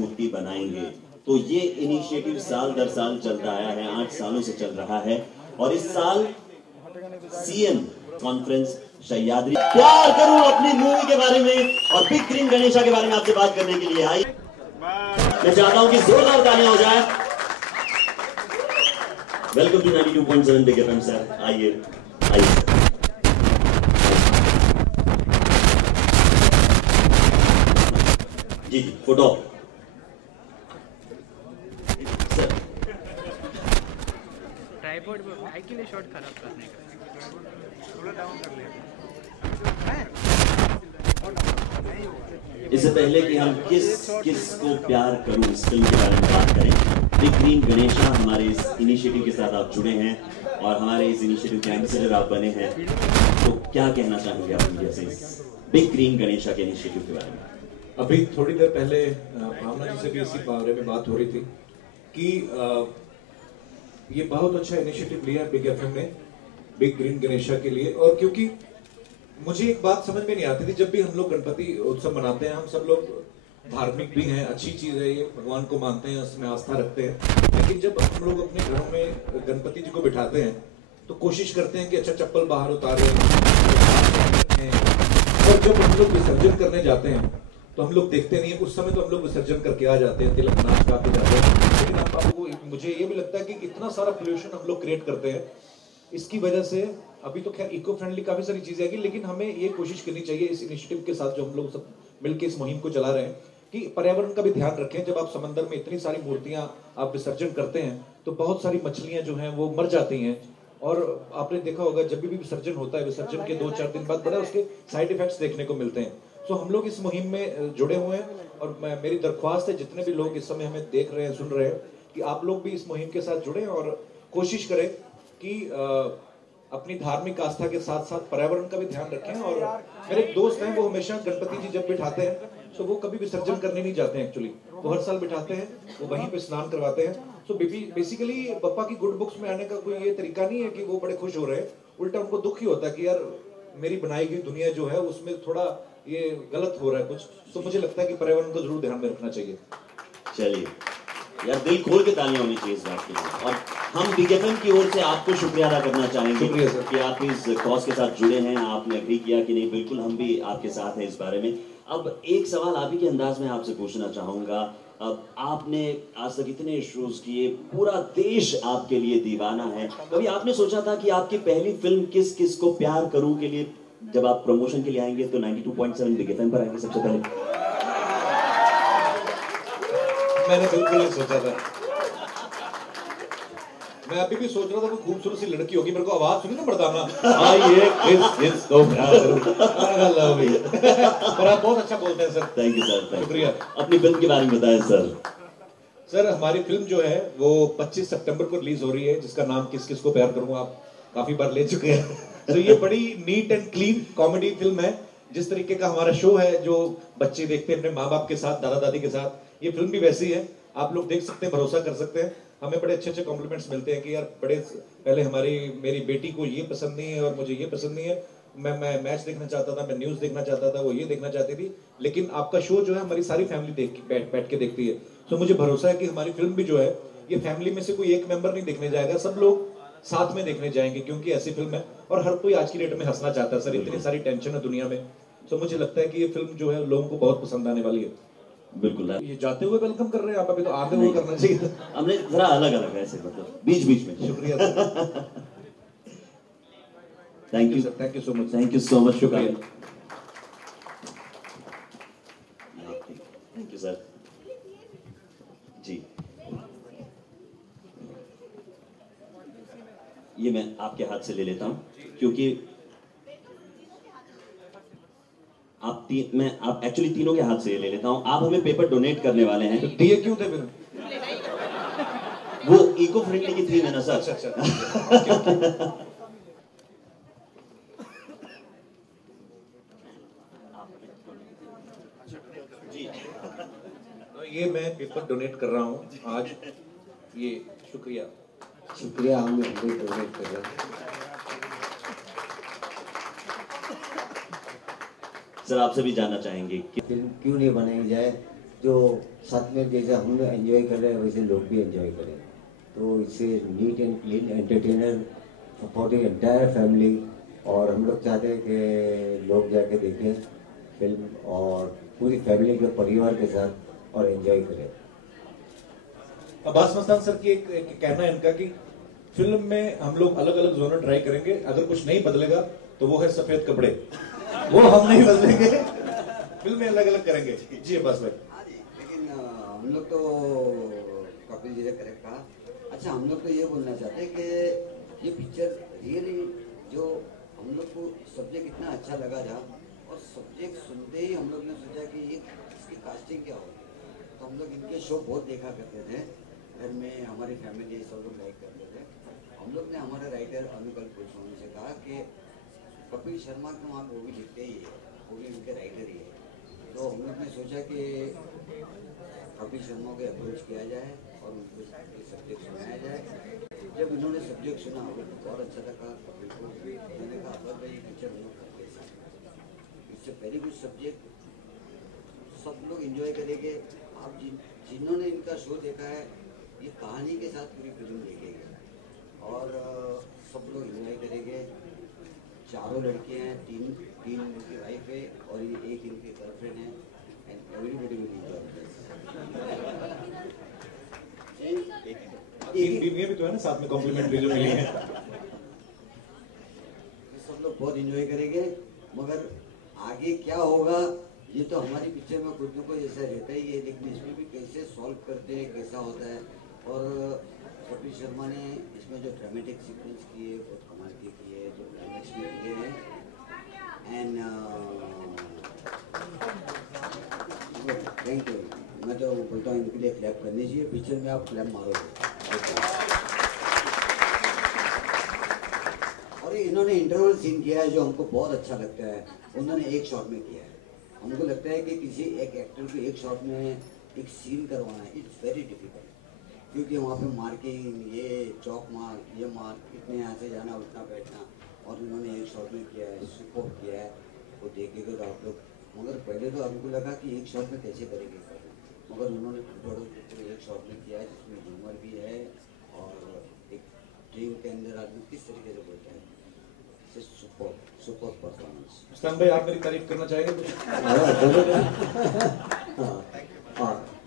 मूर्ति बनाएंगे। तो ये इनिशिएटिव साल दर साल चलता आया है, 8 सालों से चल रहा है। और इस साल सीएम कॉन्फ्रेंस सह्याद्री प्यार करूं अपनी मूवी के बारे में और बिग ग्रीन गणेशा के बारे में आपसे बात करने के लिए आई। मैं चाहता हूं कि जोरदार तालियां हो जाए। Welcome to 92.7 big FM sir. आइए आइए जी जी फोटो ट्राइपॉड पे भाई के लिए शॉट खराब करने का थोड़ा डाउन कर ले। इससे पहले कि हम किस को प्यार करूं इस फिल्म के बारे में बात करें, बिग ग्रीन गणेशा हमारे इस इनिशिएटिव के साथ आप जुड़े हैं और हमारे इस इनिशिएटिव के एम्बेसडर आप बने हैं, तो क्या कहना चाहेंगे आप मीडिया से इस बिग ग्रीन गणेशा के इनिशिएटिव के बारे में? अभी थोड़ी देर पहले भावना जी से भी इसी बारे में बात हो रही थी कि ये बहुत अच्छा इनिशिएटिव लिया है बिग एफएम ने बिग ग्रीन गणेशा के लिए। और क्योंकि मुझे एक बात समझ में नहीं आती थी, जब भी हम लोग गणपति उत्सव मनाते हैं, हम सब लोग धार्मिक भी हैं, अच्छी चीज है ये, भगवान को मानते हैं, उसमें आस्था रखते हैं, लेकिन जब हम लोग अपने घरों में गणपति जी को बिठाते हैं तो कोशिश करते हैं कि अच्छा चप्पल बाहर उतारे, और जब हम लोग विसर्जन करने जाते हैं तो हम लोग देखते नहीं है, उस समय तो हम लोग विसर्जन करके आ जाते हैं, तिलक नाच गा के जाते हैं, लेकिन आपको मुझे ये भी लगता है कि इतना सारा पोल्यूशन हम लोग क्रिएट करते हैं। इसकी वजह से अभी तो खैर इको फ्रेंडली काफी सारी चीजें आएगी, लेकिन हमें ये कोशिश करनी चाहिए इस इनिशिएटिव के साथ जो हम लोग सब मिलकर इस मुहिम को चला रहे हैं कि पर्यावरण का भी ध्यान रखें। जब आप समंदर में इतनी सारी मूर्तियां आप विसर्जन करते हैं तो बहुत सारी मछलियां जो हैं वो मर जाती हैं, और आपने देखा होगा जब भी विसर्जन होता है, विसर्जन के 2-4 दिन बाद बड़ा उसके साइड इफेक्ट्स देखने को मिलते हैं। तो हम लोग इस मुहिम में जुड़े हुए हैं, और मेरी दरख्वास्त है जितने भी लोग इस समय हमें देख रहे हैं, सुन रहे हैं, कि आप लोग भी इस मुहिम के साथ जुड़े और कोशिश करें कि अपनी धार्मिक आस्था के साथ साथ पर्यावरण का भी ध्यान रखें। और मेरे एक दोस्त हैं, वो हमेशा गणपति जी जब बिठाते हैं तो वो कभी विसर्जन करने नहीं जाते हैं, एक्चुअली वो हर साल बिठाते हैं, वो वहीं पे स्नान करवाते हैं। सो बेसिकली पप्पा की गुड बुक्स में आने का कोई ये तरीका नहीं है कि वो बड़े खुश हो रहे हैं, उल्टा उनको दुख ही होता है कि यार मेरी बनाई गई दुनिया जो है उसमें थोड़ा ये गलत हो रहा है कुछ। तो मुझे लगता है कि पर्यावरण को जरूर ध्यान में रखना चाहिए। चलिए यार, दिल खोल के तालियां होनी चाहिए इस बात के लिए। और हम बिग एफएम की ओर से आपको शुक्रिया अदा करना चाहेंगे कि आप इस कॉज के साथ जुड़े हैं, आपने एग्री किया कि नहीं, बिल्कुल हम भी आपके साथ हैं इस बारे में। अब एक सवाल आप ही के अंदाज में आपसे पूछना चाहूंगा। अब आपने आज तक इतने शोज किए, पूरा देश आपके लिए दीवाना है, कभी आपने सोचा था कि आपकी पहली फिल्म किस किस को प्यार करूं के लिए जब आप प्रमोशन के लिए आएंगे तो 92.7 बिग एफएम पर आएंगे सबसे पहले? मैंने बिल्कुल नहीं सोचा था। मैं अभी भी सोच रहा था कोई खूबसूरत सी लड़की होगी, मेरे को आवाज सुनी ना मर्दाना, आइए किस को प्यार करूं। पर आप बहुत अच्छा बोलते हैं सर। थैंक यू सर, शुक्रिया। अपनी फिल्म के बारे में बताएं सर। सर हमारी फिल्म जो है वो 25 सितंबर को रिलीज हो रही है, जिसका नाम किस किस को प्यार करूं आप काफी बार ले चुके हैं। तो ये बड़ी neat and clean comedy film है। जिस तरीके का हमारा शो है जो बच्चे देखते हैं अपने माँ बाप के साथ, दादा दादी के साथ, ये फिल्म भी वैसी है। आप लोग देख सकते हैं, भरोसा कर सकते हैं। हमें बड़े अच्छे अच्छे कॉम्प्लीमेंट्स मिलते हैं कि यार बड़े पहले मेरी बेटी को ये पसंद नहीं है और मुझे ये पसंद नहीं है, मैं मैच देखना चाहता था, मैं न्यूज देखना चाहता था, वो ये देखना चाहती थी, लेकिन आपका शो जो है हमारी सारी फैमिली बैठ के देखती है। तो मुझे भरोसा है कि हमारी फिल्म भी जो है ये फैमिली में से कोई एक मेंबर नहीं देखने जाएगा, सब लोग साथ में देखने जाएंगे, क्योंकि ऐसी फिल्म है और हर कोई आज की डेट में हंसना चाहता है सर, इतनी सारी टेंशन है दुनिया में। तो मुझे लगता है कि ये फिल्म जो है लोगों को बहुत पसंद आने वाली है। बिल्कुल। ये जाते हुए वेलकम कर रहे हैं आप, अभी तो आते हुए करना चाहिए था। हमने जरा अलग अलग ऐसे मतलब बीच बीच में। शुक्रिया sir. Thank you sir, thank you so much. Thank you so much. शुक्रिया। थैंक यू सर जी। ये मैं आपके हाथ से ले लेता हूं, क्योंकि आप एक्चुअली तीनों के हाथ से ले लेता हूं। आप हमें पेपर डोनेट करने वाले हैं। तो दिए क्यों थे फिर? वो इको फ्रेंडली की थीम है ना सर। अच्छा। जी। तो ये मैं पेपर डोनेट कर रहा हूँ आज, ये शुक्रिया। शुक्रिया, हम डोनेट कर रहे हैं। सर आपसे भी जानना चाहेंगे कि फिल्म क्यों नहीं बनाई जाए जो साथ में जैसे हम एंजॉय कर रहे हैं वैसे लोग भी एंजॉय करें। तो इससे neat and clean entertainer for the entire family, और हम लोग चाहते हैं कि लोग जाके देखें फिल्म और पूरी फैमिली के परिवार के साथ और एंजॉय करें। अब्बास मस्तान सर की एक कहना है इनका कि फिल्म में हम लोग अलग अलग जोनर ट्राई करेंगे, अगर कुछ नहीं बदलेगा तो वो है सफेद कपड़े, वो हम नहीं बदलेंगे, फिल्म में अलग अलग करेंगे। जी अब्बास भाई। हाँ जी, लेकिन हम लोग तो कपिल जी ने करेक्ट कहा। अच्छा, हम लोग तो ये बोलना चाहते हैं कि ये पिक्चर रियली जो हम लोग को सब्जेक्ट इतना अच्छा लगा था, और सब्जेक्ट सुनते ही हम लोग ने सोचा कि ये इसकी कास्टिंग क्या होगी। तो हम लोग इनके शो बहुत देखा करते थे घर में, हमारी फैमिली सब लोग लाइक करते थे। हम लोग ने हमारे राइटर अनुकल गोस्वामी से कहा कि कपिल शर्मा के वहाँ वो भी लिखते ही है, वो भी उनके राइटर ही है। तो हम लोग ने सोचा कि कपिल शर्मा को अप्रोच किया जाए और उनको सब्जेक्ट सुनाया जाए। जब इन्होंने सब्जेक्ट सुना उनको बहुत अच्छा लगा कपिल को। उन्होंने कहा अगर भाई पिक्चर हम लोग करते हैं, इससे वेरी गुड सब्जेक्ट, सब लोग एंजॉय करेंगे। आप जिन्होंने इनका शो देखा है, ये कहानी के साथ पूरी फिल्म देखेंगे और सब लोग एंजॉय करेंगे। चारों लड़के हैं, तीन इनकी वाइफ है और ये एक इनकी गर्लफ्रेंड है, एंड एवरीबॉडी विल एंजॉय। तीन बीवियां भी तो है ना साथ में, कॉम्प्लीमेंट्री जो मिली है। सब लोग बहुत एंजॉय करेंगे, मगर आगे क्या होगा ये तो हमारी पिक्चर में खुद को जैसा रहता ही है, लेकिन इसमें भी कैसे सॉल्व करते हैं, कैसा होता है। और कपिल शर्मा ने इसमें जो ड्रामेटिक सीक्वेंस किए बहुत कमाल के किए, जो क्लाइमेक्स भी किए हैं, एंड थैंक यू। मैं तो बोलता हूँ इनके लिए क्लैप करनी चाहिए, पिक्चर में आप क्लैप मारोगे। और इन्होंने इंटरवल सीन किया है जो हमको बहुत अच्छा लगता है, उन्होंने एक शॉट में किया है। हमको लगता है कि किसी एक एक्टर को एक शॉट में एक सीन करवाना है, इट्स वेरी डिफिकल्ट, क्योंकि वहाँ पे मार्किंग, ये चौक मार, ये मार, इतने यहाँ से जाना उठना बैठना, और उन्होंने एक शॉट में किया है, सुपर किया है। वो देखेंगे तो आप लोग, मगर पहले तो हमको लगा कि एक शॉट में कैसे करेंगे, मगर उन्होंने एक शॉट में किया है जिसमें ह्यूमर भी है और एक ड्रीम के अंदर आदमी किस तरीके से बोलता है। Super performance. मस्तान भाई आप मेरी तारीफ करना चाहेंगे कुछ?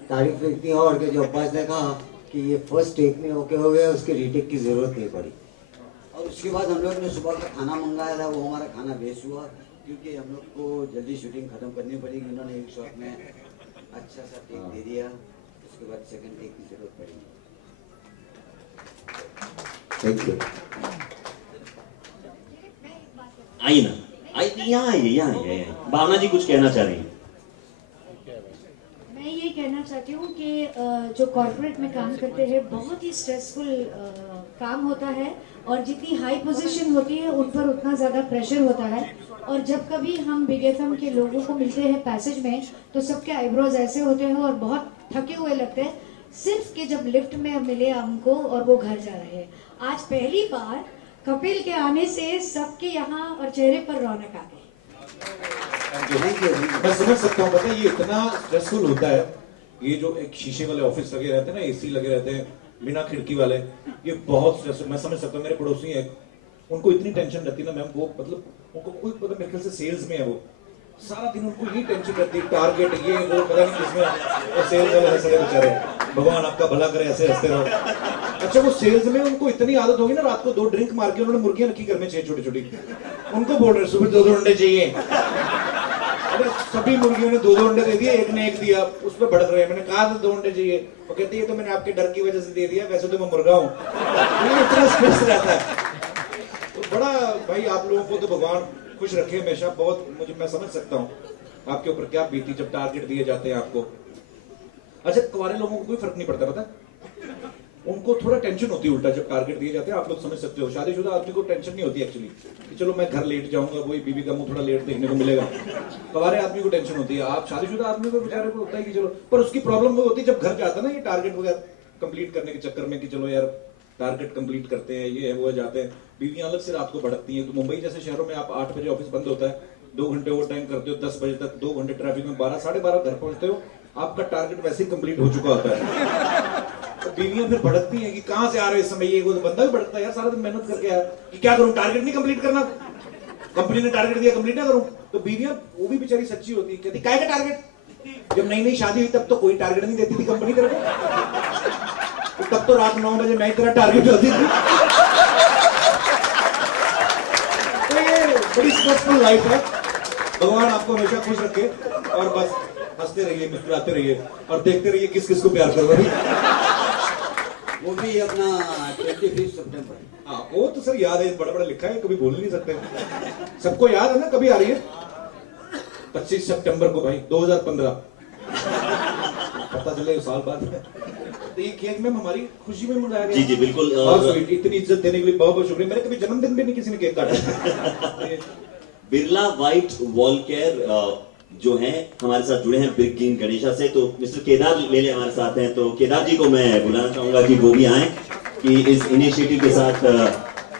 तारीफ इतनी और कि जो अब्बास ने कहा कि ये फर्स्ट टेक में ओके हो गया, उसके रीटेक की जरूरत नहीं पड़ी। और उसके बाद हम लोग ने सुबह का खाना मंगाया था, वो हमारा खाना वेस्ट हुआ क्योंकि हम लोग को जल्दी शूटिंग खत्म करनी पड़ेगी। उन्होंने एक शॉट में अच्छा सा टेक दे दिया, उसके बाद सेकंड टेक की जरूरत पड़ी। Thank you. आइए ना, आइए यहाँ आइए। भावना जी कुछ कहना चाह रही हैं। मैं ये कहना चाहती हूँ कि जो कॉर्पोरेट में काम करते हैं बहुत ही स्ट्रेसफुल काम होता है, और जितनी हाई पोजीशन होती है उन पर उतना ज़्यादा प्रेशर होता है। और जब कभी हम बिग एफएम के लोगों को मिलते हैं पैसेज में, तो सबके आईब्रोज ऐसे होते हैं और बहुत थके हुए लगते हैं, सिर्फ कि जब लिफ्ट में मिले हमको और वो घर जा रहे हैं। आज पहली बार कपिल के आने से सबके यहाँ और चेहरे पर रौनक आ गई। मैं समझ सकता हूँ, पता है ये इतना स्ट्रेसफुल होता है, ये जो एक शीशे वाले ऑफिस लगे रहते हैं ना, एसी लगे रहते हैं बिना खिड़की वाले, ये बहुत स्ट्रेसफुल। मैं समझ सकता हूँ, मेरे पड़ोसी है, उनको इतनी टेंशन रहती है ना मैम, वो मतलब उनको कोई पता, मेरे ख्याल से सेल्स में है, वो सारा दिन उनको ये टेंशन रहती है, टारगेट ये वो पता नहीं किसमें, और सेल्स वाले हंस रहे बेचारे, भगवान आपका भला करे, ऐसे हंसते रहो। अच्छा वो सेल्स में उनको इतनी आदत होगी ना, रात को 2 ड्रिंक मार के उन्होंने मुर्गियां रखी घर में 6 छोटी-छोटी, उनको बोल रहे सुबह 2 अंडे चाहिए। अरे सभी मुर्गियों ने 2 अंडे दे दिए, एक ने एक दिया, उस पर भड़क रहे हैं। मैंने कहा था 2 अंडे चाहिए, वो कहती है तो मैंने आपके डर की वजह से दे दिया, वैसे तो मैं मुर्गा हूँ। इतना स्ट्रेस रहता है, तो बड़ा भाई आप लोगों को तो भगवान खुश रखे हमेशा। बहुत मैं समझ सकता हूँ आपके ऊपर क्या बीती जब टारगेट दिए जाते हैं आपको। अच्छा कुंवारे लोगों को कोई फर्क नहीं पड़ता, पता उनको थोड़ा टेंशन होती है उल्टा जब टारगेट दिए जाते हैं, आप लोग समझ सकते हो। शादीशुदा आदमी को टेंशन नहीं होती एक्चुअली कि चलो मैं घर लेट जाऊंगा, वही बीवी का मुंह थोड़ा लेट देखने को मिलेगा। कुंवारे आदमी को टेंशन होती है, आप शादीशुदा आदमी को बेचारे को होता है कि चलो, पर उसकी प्रॉब्लम वो होती है जब घर जाता है ना, ये टारगेट वगैरह कंप्लीट करने के चक्कर में कि चलो यार टारगेट कंप्लीट करते हैं, ये है वो जाते हैं, बीवियां अलग से रात को भड़कती हैं। तो मुंबई जैसे शहरों में आप 8 बजे ऑफिस बंद होता है, 2 घंटे ओवर टाइम करते हो, 10 बजे तक 2 घंटे ट्रैफिक में, 12 साढ़े 12 घर पहुंचते हो, आपका टारगेट वैसे ही कंप्लीट हो चुका होता है। तो बीवियां फिर भड़कती हैं कि कहां से आ रहे हो इस समय, ये वो, तो बंदा भी भड़कता है यार, सारा दिन मेहनत करके आया कि क्या करूं, टारगेट नहीं कंप्लीट करना, कंपनी ने टारगेट दिया कंप्लीट ना करूं। तो बीवियां वो भी बेचारी सच्ची होती है, कहती काय का टारगेट, जब नई नई शादी हुई तब तो कोई टारगेट नहीं देती थी कंपनी तेरे को, तो तब तो रात 9 बजे मैं तेरा टारगेट होती थी। तो ये बड़ी स्ट्रेसफुल लाइफ है। भगवान आपको हमेशा खुश रखे और बस हंसते रहिए, मुस्कुराते रहिए और देखते रहिए किस किस को प्यार कर रही। वो भी अपना 25 सितंबर। हाँ वो तो सर याद है, बड़ा बड़ा लिखा है, कभी भूल नहीं सकते, सबको याद है ना, कभी आ रही है 25 सितंबर को भाई 2015, पता चले साल बाद। तो ये केक में हमारी खुशी में मंगाया गया। जी जी बिल्कुल। बहुत स्वीट, इतनी इज्जत देने के लिए बहुत बहुत शुक्रिया। मेरे कभी जन्मदिन भी नहीं किसी ने केक काटा। बिरला व्हाइट वॉल केयर जो है हमारे साथ जुड़े हैं बिग ग्रीन गणेशा से, तो मिस्टर केदार लेले हमारे साथ हैं, तो केदार जी को मैं बुलाना चाहूंगा कि वो भी आए कि इस इनिशिएटिव के साथ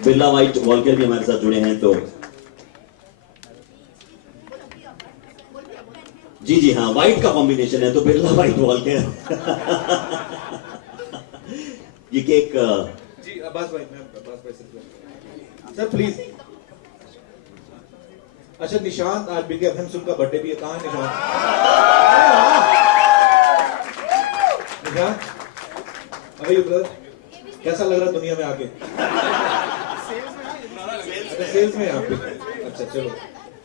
बिरला व्हाइट वॉल केयर भी हमारे साथ जुड़े हैं। तो जी जी हाँ, व्हाइट का कॉम्बिनेशन है तो बिरला व्हाइट वॉल केयर। ये केक जी अब्बास भाई, मैं अब्बास भाई सर प्लीज। अच्छा निशांत, आज बिग एफएम सुन का बर्थडे भी है, कहाँ है निशांत? निशांत अभी ब्रदर कैसा लग रहा है दुनिया में आके? अच्छा सेल्स में आप भी, अच्छा चलो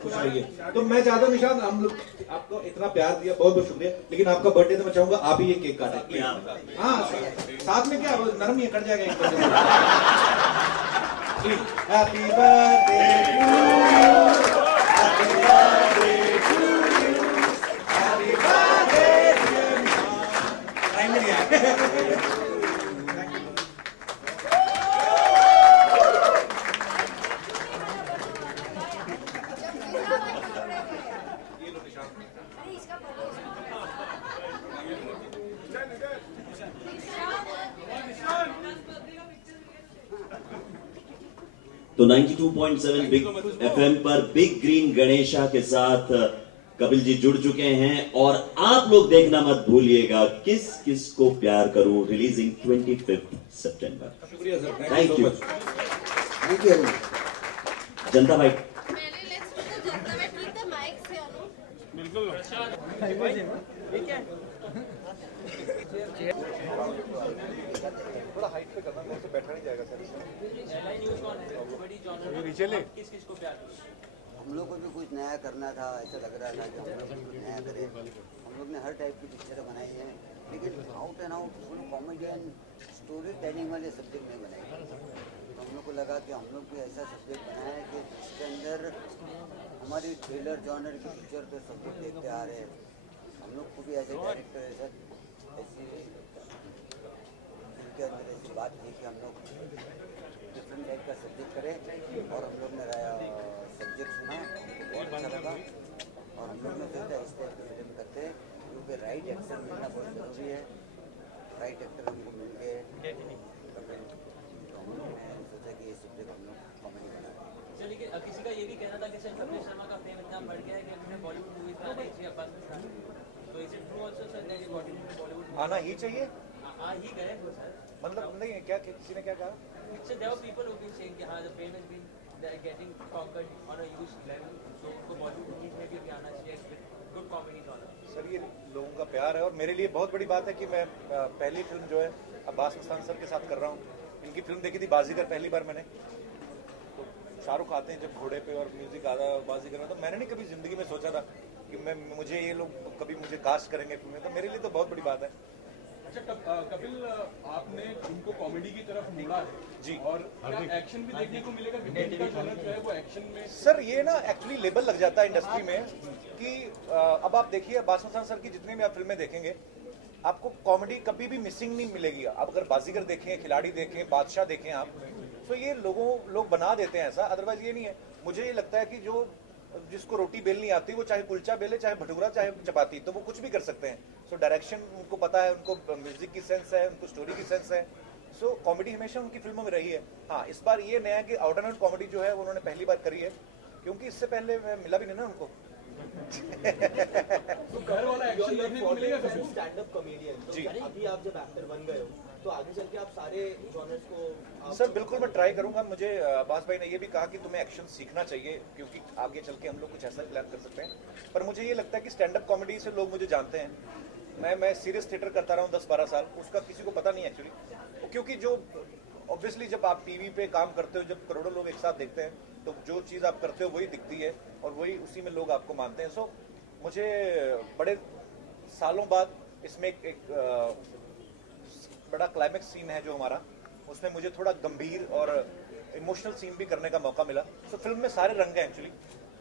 खुश रहिए। तो मैं चाहता हूँ निशांत, हम लोग आपको इतना प्यार दिया, बहुत बहुत शुक्रिया, लेकिन आपका बर्थडे तो मैं चाहूंगा आप ही ये केक काटें। हाँ साथ में क्या नरम ही कट जाएगा एक बर्थडे। हैप्पी बर्थडे टू तो 92.7 बिग एफएम पर बिग ग्रीन गणेशा के साथ कपिल जी जुड़ चुके हैं और आप लोग देखना मत भूलिएगा किस किस को प्यार करूं, रिलीजिंग 25 सितंबर। शुक्रिया sir, thank you. Thank you. जनता भाई थोड़ा हाइट पे करना, मेरे से बैठा नहीं जाएगा सर। हम लोग को भी कुछ नया करना था, ऐसा लग रहा था कि हम लोग कुछ नया करें। हम लोग ने हर टाइप की पिक्चर बनाई है, लेकिन out and out full comedy and story telling वाले सब्जेक्ट नहीं बनाए। तो हम लोग को लगा कि हम लोग भी ऐसा सब्जेक्ट बनाए कि जिसके अंदर हमारी थ्रिलर जॉनर की पिक्चर तो सब लोग देखते आ रहे हैं, हम लोग को भी ऐसे डायरेक्टर ऐसा ऐसी उनके अंदर ऐसी बात थी कि हम लोग डिफरेंट टाइप का सब्जेक्ट करें, और हम लोग ने सब्जेक्ट सुना, बहुत अच्छा लगा, और हम लोग ने सोचा इस टाइप की फिल्म करते हैं, क्योंकि राइट एक्टर मिलना बहुत ज़रूरी है। राइट एक्टर हमको मिल गए, तो हम लोग ने सोचा कि ये सब्जेक्ट हम लोग कॉमेडी बनाएं। चलिए किसी का ये भी कहना था कि सर कपिल शर्मा का फेम इतना बढ़ गया है कि अपने बॉलीवुड मूवीज में आना चाहिए अब्बास खान, तो is it true also sir that Bollywood आना ही चाहिए, आ ही गए वो सर, मतलब नहीं क्या किसी ने क्या कहा? Sir there are people who been saying कि हां the fame has been getting conquered on a huge level, तो उनको बॉलीवुड मूवीज में भी आना चाहिए with good comedy on. Sir ये लोगों का प्यार है और मेरे लिए बहुत बड़ी बात है कि मैं पहली फिल्म जो है अब्बास मस्तान सर के साथ कर रहा हूँ। इनकी फिल्म देखी थी बाजीगर पहली बार मैंने, तो शाहरुख आते हैं जब घोड़े पे और म्यूजिक आता है बाजीगर में, तो मैंने नहीं कभी जिंदगी में सोचा था कि मुझे ये लोग कभी मुझे कास्ट करेंगे फिल्म में, तो मेरे लिए तो बहुत बड़ी बात है। अच्छा कपिल, आपने उनको कॉमेडी की तरफ मोड़ा है जी, और एक्शन भी देखने को मिलेगा, विकेट का जॉनर जो है वो एक्शन में। सर ये ना एक्चुअली लेबल लग जाता है इंडस्ट्री में कि अब आप देखिए अब्बास मस्तान सर की जितनी भी आप फिल्में देखेंगे आपको कॉमेडी कभी भी मिसिंग नहीं मिलेगी। आप अगर बाजीगर देखें, खिलाड़ी देखें, बादशाह देखें आप, तो ये लोग बना देते हैं ऐसा, अदरवाइज ये नहीं है। मुझे ये लगता है कि जिसको रोटी बेलनी आती है वो चाहे कुलचा बेले, चाहे भटूरा, चाहे चपाती, तो वो कुछ भी कर सकते हैं। सो डायरेक्शन उनको पता है, उनको म्यूजिक की सेंस है, उनको स्टोरी की सेंस है। सो कॉमेडी हमेशा उनकी फिल्मों में रही है। हाँ इस बार ये नया कि आउट एंड आउट कॉमेडी जो है वो उन्होंने पहली बार करी है, क्योंकि इससे पहले मैं मिला भी नहीं ना उनको। तो घर वाला एक्शन देखने को मिलेगा कभी? स्टैंड अप कॉमेडियन जी। अभी आप जब एक्टर बन गए हो तो आगे चल के आप सारे जॉनर्स को सर बिल्कुल मैं ट्राई करूंगा। मुझे अब्बास भाई ने ये भी कहा कि तुम्हें एक्शन सीखना चाहिए क्योंकि आगे चल के हम लोग कुछ ऐसा प्लान कर सकते हैं। पर मुझे ये लगता है कि स्टैंड अप कॉमेडी से लोग मुझे जानते हैं। मैं सीरियस थिएटर करता रहा हूँ 10-12 साल, उसका किसी को पता नहीं एक्चुअली, क्योंकि जो ऑब्वियसली जब आप टीवी पे काम करते हो, जब करोड़ों लोग एक साथ देखते हैं तो जो चीज़ आप करते हो वही दिखती है और वही उसी में लोग आपको मानते हैं। सो मुझे बड़े सालों बाद इसमें एक बड़ा क्लाइमेक्स सीन है जो हमारा, उसमें मुझे थोड़ा गंभीर और इमोशनल सीन भी करने का मौका मिला। सो फिल्म में सारे रंग हैं एक्चुअली,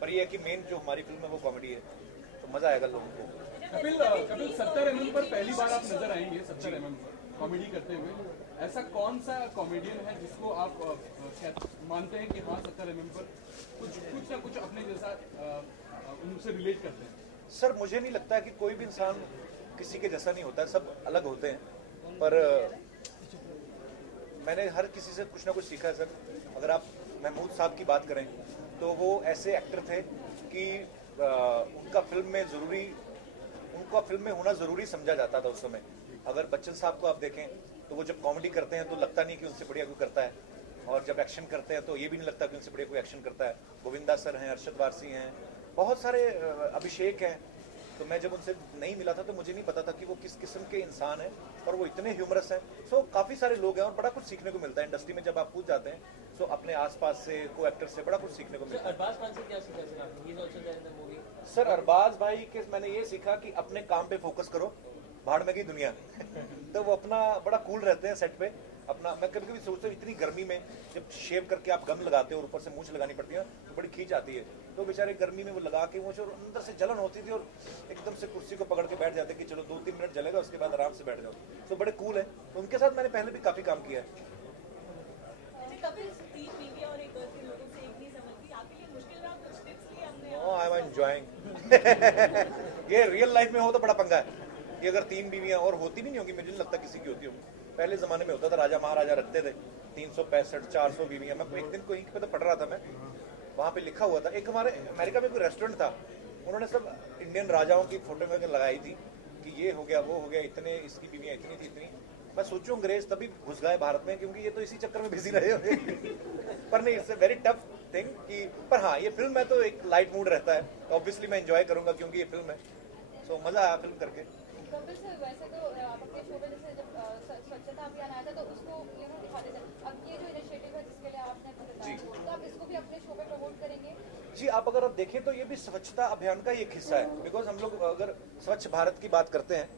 पर ये है कि मेन जो हमारी फिल्म है वो कॉमेडी है, तो मज़ा आएगा लोगों को। कपिल 70 mm पर पहली बार आप नजर आएंगे 70 mm पर कॉमेडी करते हुए। ऐसा कौन सा कॉमेडियन है जिसको आप मानते हैं कि हाँ 70 mm पर कुछ ना कुछ अपने जैसा उनसे रिलेट करते हैं? सर मुझे नहीं लगता कि कोई भी इंसान किसी के जैसा नहीं होता है, सब अलग होते हैं। पर मैंने हर किसी से कुछ ना कुछ सीखा है सर। अगर आप महमूद साहब की बात करें तो वो ऐसे एक्टर थे कि उनका फिल्म में होना ज़रूरी समझा जाता था उस समय। अगर बच्चन साहब को आप देखें तो वो जब कॉमेडी करते हैं तो लगता नहीं कि उनसे बढ़िया कोई करता है, और जब एक्शन करते हैं तो ये भी नहीं लगता कि उनसे बढ़िया कोई एक्शन करता है। गोविंदा सर हैं, अरशद वारसी हैं, बहुत सारे, अभिषेक हैं। तो मैं जब उनसे नहीं मिला था तो मुझे नहीं पता था कि वो किस किस्म के इंसान हैं और वो इतने ह्यूमरस हैं। सो काफ़ी सारे लोग हैं और बड़ा कुछ सीखने को मिलता है इंडस्ट्री में। जब आप पूछ जाते हैं सो अपने आसपास से को एक्टर से बड़ा कुछ सीखने को मिलता है। अरबाज खान से क्या सीखा सर आपने? He is also there in the movie. Sir Arbaaz भाई के मैंने ये सीखा कि अपने काम पे फोकस करो, भाड़ में की दुनिया। तो वो अपना बड़ा कूल रहते हैं सेट पे अपना। मैं कभी कभी सोचता हूँ इतनी गर्मी में जब शेव करके आप गम लगाते हो और ऊपर से मूंछ लगानी पड़ती है तो बड़ी खींच आती है, तो बेचारे गर्मी में वो लगा के मूंछ, और अंदर से जलन होती थी और एकदम से कुर्सी को पकड़ के बैठ जाते कि चलो 2-3 मिनट जलेगा उसके बाद आराम से बैठ जाओ। तो बड़े कूल है, तो उनके साथ मैंने पहले भी काफी काम किया है। I am enjoying. ये रियल लाइफ में हो तो बड़ा पंगा है। ये अगर 3 बीवियां और होती भी नहीं होगी, मुझे नहीं लगता किसी की होती होगी। पहले जमाने में होता था, राजा महाराजा रखते थे 365-400 बीवियां। मैं एक दिन कहीं पे तो पढ़ रहा था, मैं वहाँ पे लिखा हुआ था, एक हमारे अमेरिका में कोई रेस्टोरेंट था, उन्होंने सब इंडियन राजाओं की फोटो में लगाई थी कि ये हो गया वो हो गया, इतने इसकी बीवियां इतनी थी इतनी। मैं सोचूं अंग्रेज तभी घुस गए भारत में क्योंकि ये तो इसी चक्कर में बिजी रहे होंगे। पर नहीं, it's a very tough thing कि, पर हाँ ये फिल्म है तो एक लाइट मूड रहता है, ऑब्वियसली मैं एंजॉय करूंगा क्योंकि ये फिल्म है। सो मजा आया फिल्म करके। कपिल सर, वैसे तो आप अपने शो पे जैसे जब स्वच्छता अभियान आया था तो उसको दिखाते थे। अब ये जो इनिशिएटिव है जिसके लिए आपने बताया, तो आप इसको भी अपने शो पे प्रमोट करेंगे? जी, आप अगर देखें तो ये भी स्वच्छता अभियान का एक हिस्सा है। बिकॉज हम लोग अगर स्वच्छ भारत की बात करते हैं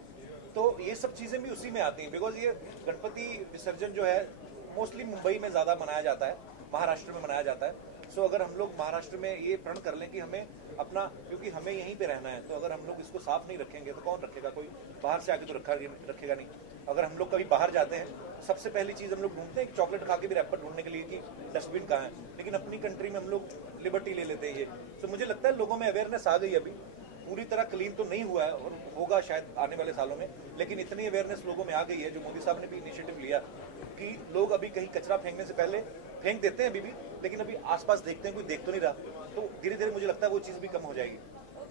तो ये सब चीजें भी उसी में आती हैं। बिकॉज ये गणपति विसर्जन जो है मोस्टली मुंबई में ज्यादा मनाया जाता है, महाराष्ट्र में मनाया जाता है। सो अगर हम लोग महाराष्ट्र में ये प्रण कर लें कि हमें अपना, क्योंकि हमें यहीं पे रहना है, तो अगर हम लोग इसको साफ नहीं रखेंगे तो कौन रखेगा? कोई बाहर से आके तो रखेगा नहीं। अगर हम लोग कभी बाहर जाते हैं सबसे पहली चीज हम लोग ढूंढते हैं कि चॉकलेट खा के भी रैपर ढूंढने के लिए कि डस्टबिन कहाँ है, लेकिन अपनी कंट्री में हम लोग लिबर्टी ले लेते हैं ये। तो मुझे लगता है लोगों में अवेयरनेस आ गई, अभी पूरी तरह क्लीन तो नहीं हुआ है और होगा शायद आने वाले सालों में, लेकिन इतनी अवेयरनेस लोगों में आ गई है जो मोदी साहब ने भी इनिशिएटिव लिया कि लोग अभी कहीं कचरा फेंकने से पहले फेंक देते हैं अभी भी, लेकिन अभी आसपास देखते हैं कोई देख तो नहीं रहा, तो धीरे धीरे मुझे लगता है वो चीज़ भी कम हो जाएगी।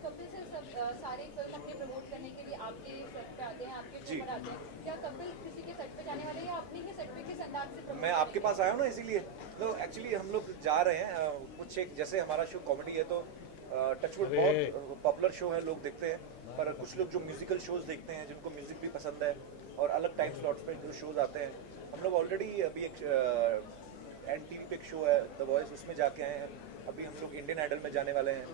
कपिल सर, सब सारे फिल्म अपने प्रमोट करने के लिए आपके सेट पे आते हैं, आपके शो पर आते हैं। क्या कपिल किसी के सेट पे जाने वाले हैं या अपने ही सेट पे किस अंदाज से प्रमोट? मैं आपके पास आया हूँ ना, इसीलिए तो एक्चुअली हम लोग जा रहे हैं कुछ एक, जैसे हमारा शो कॉमेडी है तो टचवुड बहुत पॉपुलर शो है, लोग देखते हैं, पर कुछ लोग जो म्यूजिकल शोज देखते हैं जिनको म्यूजिक भी पसंद है और अलग टाइम स्लॉट्स पे जो शोज आते हैं, हम लोग ऑलरेडी अभी एक NTV पे एक शो है द वॉइस, उसमें जाके आए हैं। अभी हम लोग इंडियन आइडल में जाने वाले हैं,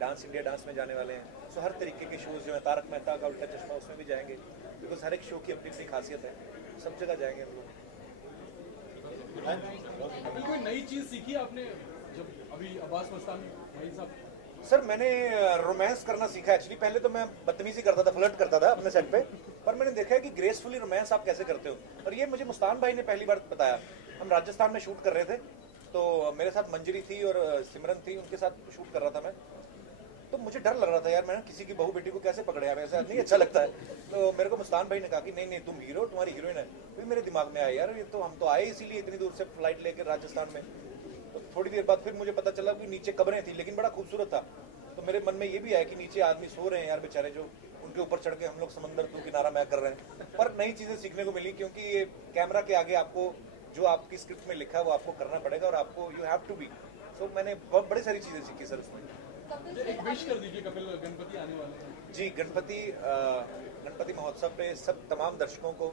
डांस इंडिया डांस में जाने वाले हैं। सो हर तरीके के शोज जो है, तारक मेहता का उल्टा चश्मा, उसमें भी जाएंगे, बिकॉज हर एक शो की अपनी अपनी खासियत है, सब जगह जाएंगे हम लोग। अभी कोई नई चीज सीखी आपने जब अभी अब्बास मस्तानी भाई साहब? सर मैंने रोमांस करना सीखा एक्चुअली। पहले तो मैं बदतमीजी करता था, फ्लर्ट करता था अपने सेट पे, पर मैंने देखा है कि ग्रेसफुली रोमांस आप कैसे करते हो, और ये मुझे मुस्तान भाई ने पहली बार बताया। हम राजस्थान में शूट कर रहे थे तो मेरे साथ मंजरी थी और सिमरन थी, उनके साथ शूट कर रहा था मैं, तो मुझे डर लग रहा था यार, मैंने किसी की बहू बेटी को कैसे पकड़े यार, ऐसा नहीं अच्छा लगता है। तो मेरे को मुस्तान भाई ने कहा कि नहीं नहीं तुम हीरो, तुम्हारी हीरोइन है। फिर मेरे दिमाग में आया यार ये तो हम तो आए इसीलिए इतनी दूर से फ्लाइट लेकर राजस्थान में, तो थोड़ी देर बाद फिर मुझे पता चला कि नीचे कब्रें थी, लेकिन बड़ा खूबसूरत था। तो मेरे मन में ये भी आया कि नीचे आदमी सो रहे हैं यार बेचारे, जो उनके ऊपर चढ़ के हम लोग समंदर तू किनारा मैं कर रहे हैं। पर नई चीजें सीखने को मिली, क्योंकि ये कैमरा के आगे आपको जो आपकी स्क्रिप्ट में लिखा है वो आपको करना पड़ेगा और आपको यू हैव टू बी। सो मैंने बहुत बड़ी सारी चीजें सीखी सर उसमें। एक विश कर दीजिए कपिल, गणपति आने वाले हैं जी। गणपति महोत्सव पे सब तमाम दर्शकों को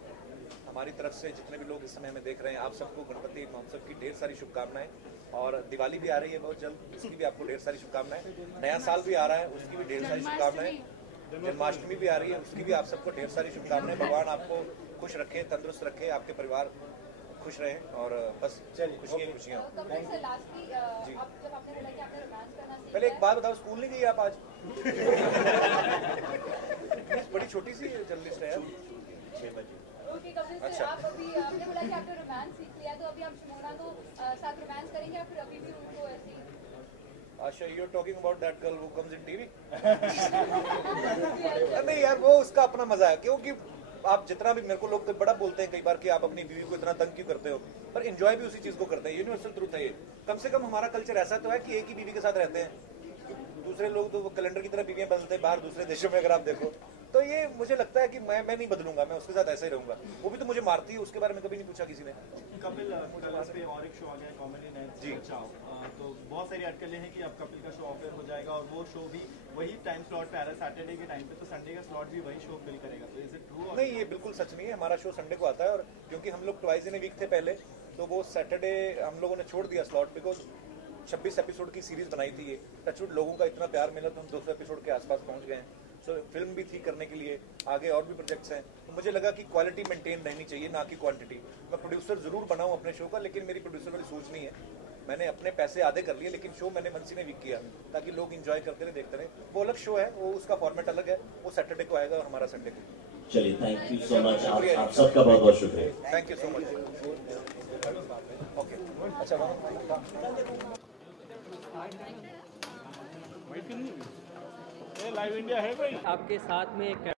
हमारी तरफ से, जितने भी लोग इस समय हमें देख रहे हैं, आप सबको गणपति महोत्सव की ढेर सारी शुभकामनाएं। और दिवाली भी आ रही है बहुत जल्द, इसकी भी आपको ढेर सारी शुभकामनाएं। नया साल भी आ रहा है, उसकी भी ढेर सारी शुभकामनाएं। जन्माष्टमी भी आ रही है, उसकी भी आप सबको ढेर सारी शुभकामनाएं। भगवान आपको खुश रखे, तंदुरुस्त रखे, आपके परिवार खुश रहें और बस खुशियाँ खुशियाँ। पहले एक बात बताओ, स्कूल नहीं गई आप आज? बड़ी छोटी सी जर्नलिस्ट है यार। 6 बजे। ओके कपिल सर, आप अभी आपने बोला कि आपने रोमांस सीख लिया, तो अभी आप शिमोना को साथ रोमांस करेंगे या फिर अभी भी उनको ऐसे ही? Asha, you are talking about that girl who comes in TV? नहीं यार, वो उसका अपना मजा है, क्योंकि आप जितना भी, मेरे को लोग बड़ा बोलते हैं कई बार कि आप अपनी बीवी को इतना तंग क्यों करते हो, पर एंजॉय भी उसी चीज को करते हैं। यूनिवर्सल ट्रूथ है ये। कम से कम हमारा कल्चर ऐसा तो है कि एक ही बीवी के साथ रहते हैं। दूसरे लोग तो वो कैलेंडर की तरह बीवियां बदलते हैं बाहर दूसरे देशों में, अगर आप देखो तो। ये मुझे लगता है कि मैं नहीं बदलूंगा, मैं उसके साथ ऐसे ही रहूंगा। वो भी तो मुझे मारती है, उसके बारे में कभी नहीं पूछा किसी ने। कपिल, पे और एक शो आ गया कॉमेडी नाइट जी, तो बहुत सारी अटकलें हैं कि अब कपिल का शो ऑफर हो जाएगा और वो शो भी वही टाइम स्लॉट पे आ रहा है सैटरडे के टाइम पे, तो संडे का स्लॉट भी वही शो फिल करेगा, तो इज इट ट्रू? नहीं, ये बिल्कुल सच नहीं है। हमारा शो संडे को आता है, और क्योंकि हम लोग ट्वाइस इन ए वीक थे पहले, तो वो सैटरडे हम लोगों ने छोड़ दिया स्लॉट, बिकॉज 26 एपिसोड की सीरीज बनाई थी ये। टचवुड लोगों का इतना प्यार मिला तो हम 200 एपिसोड के आसपास पहुंच गए हैं। सो फिल्म भी थी करने के लिए, आगे और भी प्रोजेक्ट्स हैं, तो मुझे लगा कि क्वालिटी मेंटेन रहनी चाहिए, ना कि क्वांटिटी। मैं प्रोड्यूसर जरूर बनाऊं अपने शो का, लेकिन मेरी प्रोड्यूसर वाली सोच नहीं है। मैंने अपने पैसे आधे कर लिए, लेकिन शो मैंने मनसी ने वीक किया ताकि लोग एंजॉय करते रहे, देखते रहे। वो अलग शो है, वो उसका फॉर्मेट अलग है, वो सैटरडे को आएगा और हमारा संडे को। चलिए, थैंक यू सो मच, आप सबका बहुत बहुत शुक्रिया। Thank you so much. Okay, अच्छा लाइव इंडिया है भाई आपके साथ में एक